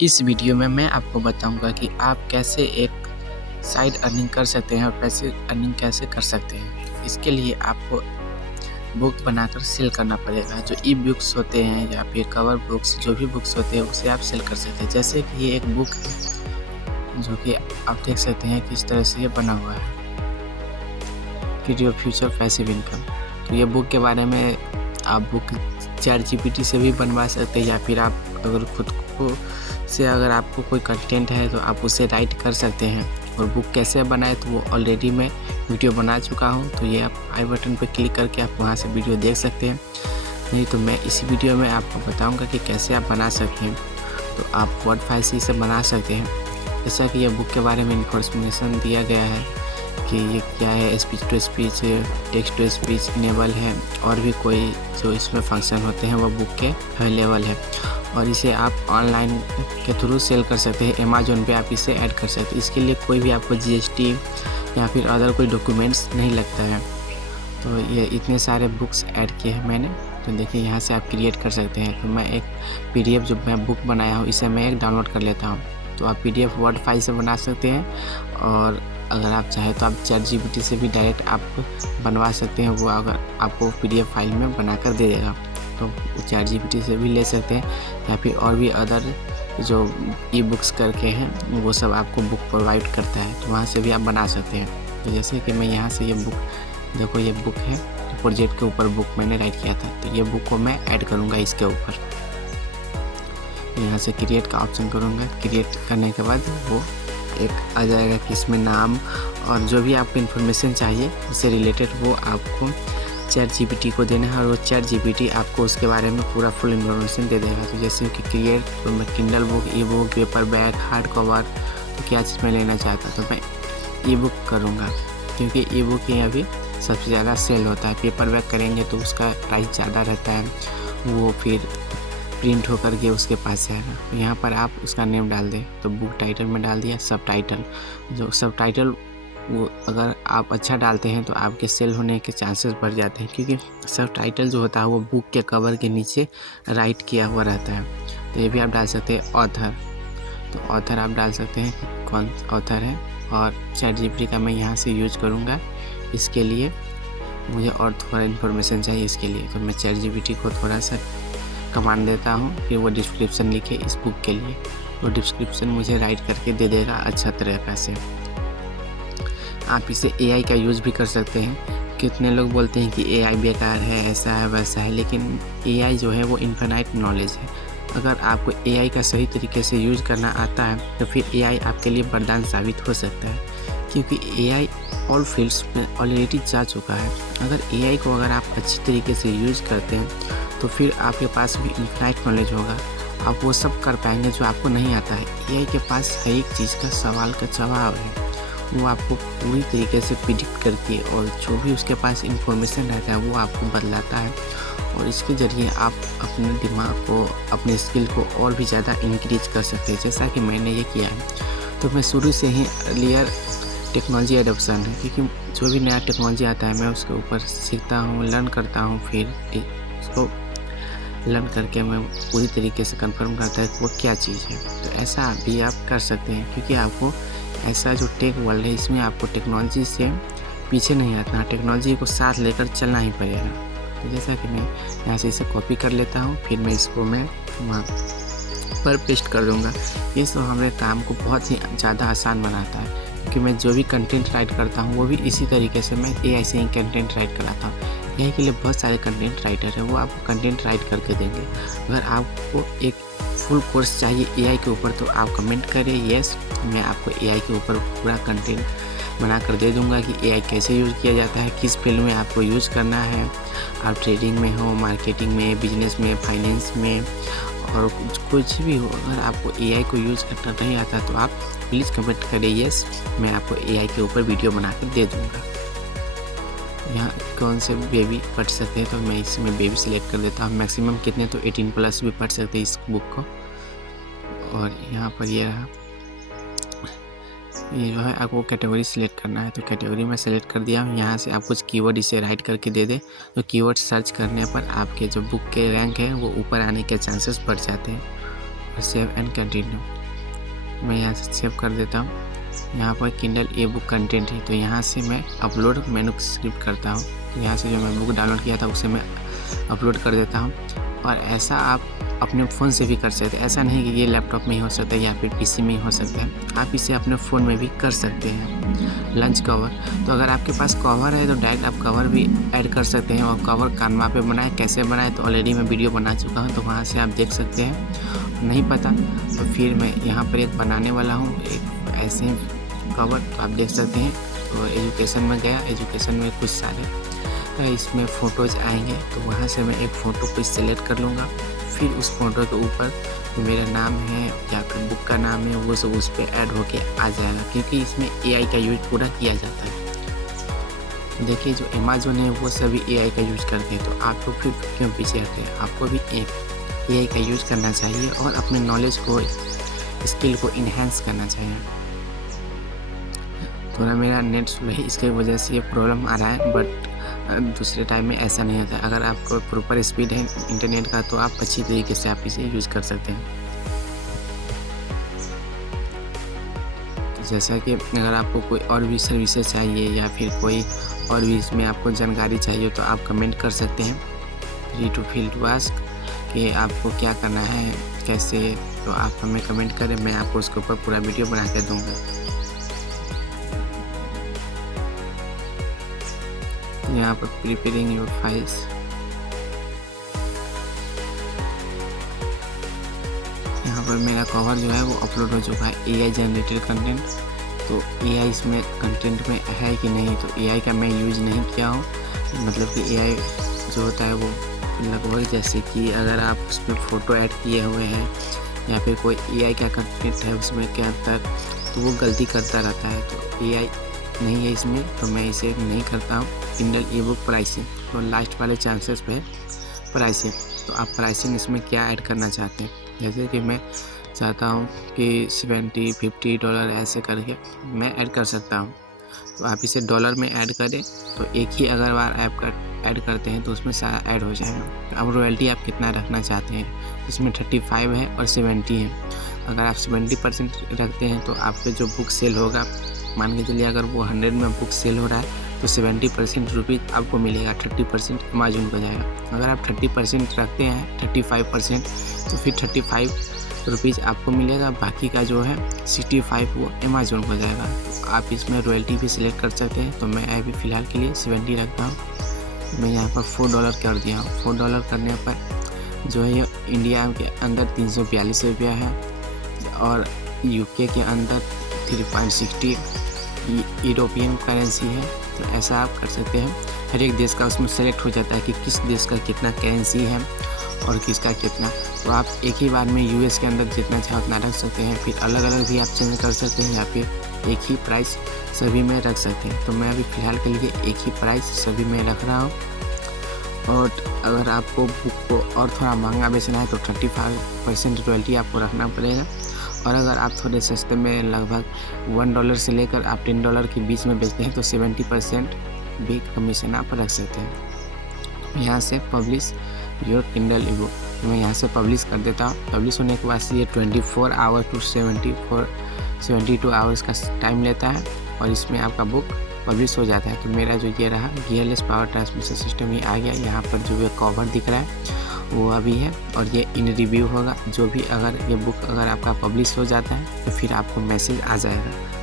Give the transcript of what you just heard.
इस वीडियो में मैं आपको बताऊंगा कि आप कैसे एक साइड अर्निंग कर सकते हैं और पैसे अर्निंग कैसे कर सकते हैं। इसके लिए आपको बुक बनाकर सेल करना पड़ेगा। जो ई बुक्स होते हैं या फिर कवर बुक्स, जो भी बुक्स होते हैं उसे आप सेल कर सकते हैं। जैसे कि ये एक बुक है जो कि आप देख सकते हैं किस तरह से ये बना हुआ है, create your future passive income. तो ये बुक के बारे में आप बुक ChatGPT से भी बनवा सकते हैं, या फिर आप अगर खुद को से अगर आपको कोई कंटेंट है तो आप उसे राइट कर सकते हैं। और बुक कैसे बनाए तो वो ऑलरेडी मैं वीडियो बना चुका हूँ, तो ये आप आई बटन पर क्लिक करके आप वहाँ से वीडियो देख सकते हैं। नहीं तो मैं इसी वीडियो में आपको बताऊँगा कि कैसे आप बना सकते हैं। तो आप वर्ड फाइल से इसे बना सकते हैं। जैसा कि ये बुक के बारे में इंफॉर्मेशन दिया गया है कि ये क्या है, speech to speech, text to speech enable है, और भी कोई जो इसमें फंक्शन होते हैं वो बुक के अवेलेबल है। और इसे आप ऑनलाइन के थ्रू सेल कर सकते हैं। अमेजोन पे आप इसे ऐड कर सकते हैं। इसके लिए कोई भी आपको GST या फिर अदर कोई डॉक्यूमेंट्स नहीं लगता है। तो ये इतने सारे बुक्स ऐड किए हैं मैंने, तो देखिए यहाँ से आप क्रिएट कर सकते हैं। तो मैं एक PDF जो मैं बुक बनाया हूँ इसे मैं एक डाउनलोड कर लेता हूँ। तो आप PDF वर्ड फाइल से बना सकते हैं, और अगर आप चाहें तो आप ChatGPT से भी डायरेक्ट आप बनवा सकते हैं। वो अगर आपको PDF फाइल में बनाकर दे देगा, तो ChatGPT से भी ले सकते हैं, या फिर और भी अदर जो ई बुक्स करके हैं वो सब आपको बुक प्रोवाइड करता है, तो वहाँ से भी आप बना सकते हैं। तो जैसे कि मैं यहाँ से ये बुक, देखो ये बुक है, प्रोजेक्ट के ऊपर बुक मैंने राइट किया था, तो ये बुक को मैं ऐड करूँगा इसके ऊपर। यहाँ से क्रिएट का ऑप्शन करूँगा। क्रिएट करने के बाद वो एक आ जाएगा कि इसमें नाम और जो भी आपको इन्फॉर्मेशन चाहिए इससे रिलेटेड वो आपको ChatGPT को देना है, और वो ChatGPT आपको उसके बारे में पूरा फुल इन्फॉर्मेशन दे देगा। तो जैसे कि क्रिएट, तो मैं किंडल बुक, ई book, paper bag, hard cover, तो क्या चीज़ मैं लेना चाहता तो मैं ई बुक करूँगा, क्योंकि ई बुक ही अभी सबसे ज़्यादा सेल होता है। पेपर बैग करेंगे तो उसका प्राइस ज़्यादा रहता है, वो फिर प्रिंट होकर के उसके पास जाएगा। तो यहाँ पर आप उसका नेम डाल दें, तो बुक टाइटल में डाल दिया सब टाइटल। जो सब टाइटल वो अगर आप अच्छा डालते हैं तो आपके सेल होने के चांसेस बढ़ जाते हैं, क्योंकि सब टाइटल जो होता है वो बुक के कवर के नीचे राइट किया हुआ रहता है। तो ये भी आप डाल सकते हैं। ऑथर, तो ऑथर आप डाल सकते हैं कि कौन ऑथर है। और ChatGPT का मैं यहाँ से यूज करूँगा। इसके लिए मुझे और थोड़ा इन्फॉर्मेशन चाहिए, इसके लिए तो मैं ChatGPT को थोड़ा सा कमांड देता हूँ कि वो डिस्क्रिप्शन लिखे इस बुक के लिए। वो डिस्क्रिप्शन मुझे राइट करके दे देगा अच्छा तरीक़ा से। आप इसे AI का यूज़ भी कर सकते हैं। कितने लोग बोलते हैं कि AI बेकार है, ऐसा है वैसा है, लेकिन AI जो है वो इनफाइनाइट नॉलेज है। अगर आपको AI का सही तरीके से यूज़ करना आता है तो फिर AI आपके लिए वरदान साबित हो सकता है, क्योंकि AI ऑल फील्ड्स में ऑलरेडी जा चुका है। अगर AI को अगर आप अच्छी तरीके से यूज़ करते हैं तो फिर आपके पास भी इनफाइनाइट नॉलेज होगा। आप वो सब कर पाएंगे जो आपको नहीं आता है। AI के पास हर एक चीज़ का सवाल का जवाब है। वो आपको पूरी तरीके से प्रिडिक्ट करके, और जो भी उसके पास इंफॉर्मेशन रहता है वो आपको बतलाता है, और इसके ज़रिए आप अपने दिमाग को, अपने स्किल को और भी ज़्यादा इंक्रीज कर सकते हैं, जैसा कि मैंने ये किया है। तो मैं शुरू से ही अर्लियर टेक्नोलॉजी एडोप्शन है, क्योंकि जो भी नया टेक्नोलॉजी आता है मैं उसके ऊपर सीखता हूँ, लर्न करता हूँ, फिर उसको लर्न करके मैं पूरी तरीके से कंफर्म करता है कि वो क्या चीज़ है। तो ऐसा भी आप कर सकते हैं, क्योंकि आपको ऐसा जो टेक वर्ल्ड है इसमें आपको टेक्नोलॉजी से पीछे नहीं हटना, टेक्नोलॉजी को साथ लेकर चलना ही पड़ेगा। तो जैसा कि मैं यहाँ से इसे कॉपी कर लेता हूँ, फिर मैं इसको मैं वहाँ पर पेस्ट कर दूँगा। ये सब हमारे काम को बहुत ही ज़्यादा आसान बनाता है, क्योंकि मैं जो भी कंटेंट राइट करता हूँ वो भी इसी तरीके से मैं AI से ही कंटेंट राइट कराता हूँ। AI के लिए बहुत सारे कंटेंट राइटर हैं, वो आपको कंटेंट राइट करके देंगे। अगर आपको एक फुल कोर्स चाहिए AI के ऊपर तो आप कमेंट करें, यस मैं आपको AI के ऊपर पूरा कंटेंट बना कर दे दूंगा कि AI कैसे यूज़ किया जाता है, किस फील्ड में आपको यूज़ करना है। आप ट्रेडिंग में हो, मार्केटिंग में, बिजनेस में, फाइनेंस में, और कुछ भी हो, अगर आपको AI को यूज़ करना नहीं आता तो आप प्लीज़ कमेंट करें, यस मैं आपको AI के ऊपर वीडियो बना कर दे दूँगा। यहाँ कौन से बेबी पढ़ सकते हैं, तो मैं इसमें बेबी सिलेक्ट कर देता हूँ। मैक्सिमम कितने, तो 18+ भी पढ़ सकते हैं इस बुक को। और यहाँ पर ये रहा, ये जो है आपको कैटेगरी सिलेक्ट करना है, तो कैटेगरी में सेलेक्ट कर दिया हूँ। यहाँ से आप कुछ कीवर्ड इसे राइट करके दे दे, तो कीवर्ड सर्च करने पर आपके जो बुक के रैंक है वो ऊपर आने के चांसेस बढ़ जाते हैं। पर सेव एंड कंटिन्यू। मैं यहाँ से सेव कर देता हूँ। यहाँ पर किंडल ई बुक कंटेंट है, तो यहाँ से मैं अपलोड मेनू स्क्रिप्ट करता हूँ। यहाँ से जो मैं बुक डाउनलोड किया था उसे मैं अपलोड कर देता हूँ। और ऐसा आप अपने फ़ोन से भी कर सकते हैं। ऐसा नहीं कि ये लैपटॉप में ही हो सकता है या फिर पीसी में ही हो सकता है, आप इसे अपने फ़ोन में भी कर सकते हैं। लंच कवर, तो अगर आपके पास कवर है तो डायरेक्ट आप कवर भी ऐड कर सकते हैं। और कवर कानवा पे बनाए, कैसे बनाए तो ऑलरेडी मैं वीडियो बना चुका हूँ, तो वहाँ से आप देख सकते हैं। नहीं पता तो फिर मैं यहाँ पर एक बनाने वाला हूँ, एक ऐसे कवर, तो आप देख सकते हैं। तो एजुकेशन में गया, एजुकेशन में कुछ सारे इसमें फ़ोटोज़ आएंगे, तो वहाँ से मैं एक फ़ोटो को सेलेक्ट कर लूँगा। फिर उस फ़ोटो के ऊपर जो मेरा नाम है या फिर बुक का नाम है वो सब उस पर ऐड होके आ जाएगा, क्योंकि इसमें AI का यूज पूरा किया जाता है। देखिए जो अमेज़न है वो सभी AI का यूज करते हैं, तो आप लोग फिर क्यों पीछे हटे हैं? आपको भी AI का यूज करना चाहिए और अपने नॉलेज को, स्किल को इन्हेंस करना चाहिए। थोड़ा मेरा नेट स्लो है, इसके वजह से ये प्रॉब्लम आ रहा है, बट दूसरे टाइम में ऐसा नहीं होता। अगर आपको प्रॉपर स्पीड है इंटरनेट का तो आप अच्छी तरीके से आप इसे यूज़ कर सकते हैं। तो जैसा कि अगर आपको कोई और भी सर्विसेज चाहिए या फिर कोई और भी इसमें आपको जानकारी चाहिए तो आप कमेंट कर सकते हैं। Free to feel to ask कि आपको क्या करना है, कैसे, तो आप हमें कमेंट करें, मैं आपको उसके ऊपर पूरा वीडियो बना कर दूँगा। यहाँ पर प्रिपेयरिंग योर फाइल्स, यहाँ पर मेरा कवर जो है वो अपलोड हो चुका है। AI जनरेटेड कंटेंट, तो AI इसमें कंटेंट में है कि नहीं, तो AI का मैं यूज़ नहीं किया हूँ। मतलब कि AI जो होता है वो लगभग जैसे कि अगर आप उसमें फ़ोटो ऐड किए हुए हैं या फिर कोई AI का कंटेंट है उसमें क्या होता है, तो वो गलती करता रहता है। तो AI नहीं है इसमें, तो मैं इसे नहीं करता हूँ। किंडल ई बुक प्राइसिंग, तो लास्ट वाले चांसेस पे प्राइसिंग, तो आप प्राइसिंग इसमें क्या ऐड करना चाहते हैं। जैसे कि मैं चाहता हूँ कि $70-50 ऐसे करके मैं ऐड कर सकता हूँ, तो आप इसे डॉलर में ऐड करें, तो एक ही अगर बार ऐप का ऐड करते हैं तो उसमें सारा ऐड हो जाएगा। अब रॉयल्टी आप कितना रखना चाहते हैं, इसमें 35 है और 70 है। अगर आप 70% रखते हैं तो आपके जो बुक सेल होगा, मान के चलिए अगर वो 100 में बुक सेल हो रहा है तो 70% रुपीज़ आपको मिलेगा, 30% अमेज़न को जाएगा। अगर आप 30% रखते हैं, 35%, तो फिर 35 रुपीज़ आपको मिलेगा, बाकी का जो है 65 वो अमेज़न को जाएगा। तो आप इसमें रॉयल्टी भी सिलेक्ट कर सकते हैं, तो मैं अभी फ़िलहाल के लिए 70 रखता हूँ। मैं यहाँ पर $4 कर दिया हूँ। $4 करने पर जो है ये इंडिया के अंदर 342 रुपया है और UK के अंदर 3.60 यूरोपियन करेंसी है। तो ऐसा आप कर सकते हैं। हर एक देश का उसमें सेलेक्ट हो जाता है कि किस देश का कितना करेंसी है और किसका कितना, तो आप एक ही बार में US के अंदर जितना चाहे उतना रख सकते हैं। फिर अलग अलग भी आप चेंज कर सकते हैं या फिर एक ही प्राइस सभी में रख सकते हैं। तो मैं अभी फ़िलहाल के लिए एक ही प्राइस सभी में रख रहा हूँ। और अगर आपको बुक को और थोड़ा महंगा बेचना है तो 35% रॉयल्टी आपको रखना पड़ेगा। और अगर आप थोड़े सस्ते में लगभग $1 से लेकर आप $10 के बीच में बेचते हैं तो 70% भी कमीशन आप रख सकते हैं। यहाँ से publish your Kindle E book, मैं यहाँ से पब्लिश कर देता हूँ। पब्लिश होने के बाद ये 24 आवर टू 72 आवर्स का टाइम लेता है और इसमें आपका बुक पब्लिश हो जाता है। तो मेरा जो ये रहा गियरलेस पावर ट्रांसमिशन सिस्टम ये आ गया। यहाँ पर जो ये कवर दिख रहा है वो अभी है और ये इन रिव्यू होगा। जो भी अगर ये बुक अगर आपका पब्लिश हो जाता है तो फिर आपको मैसेज आ जाएगा।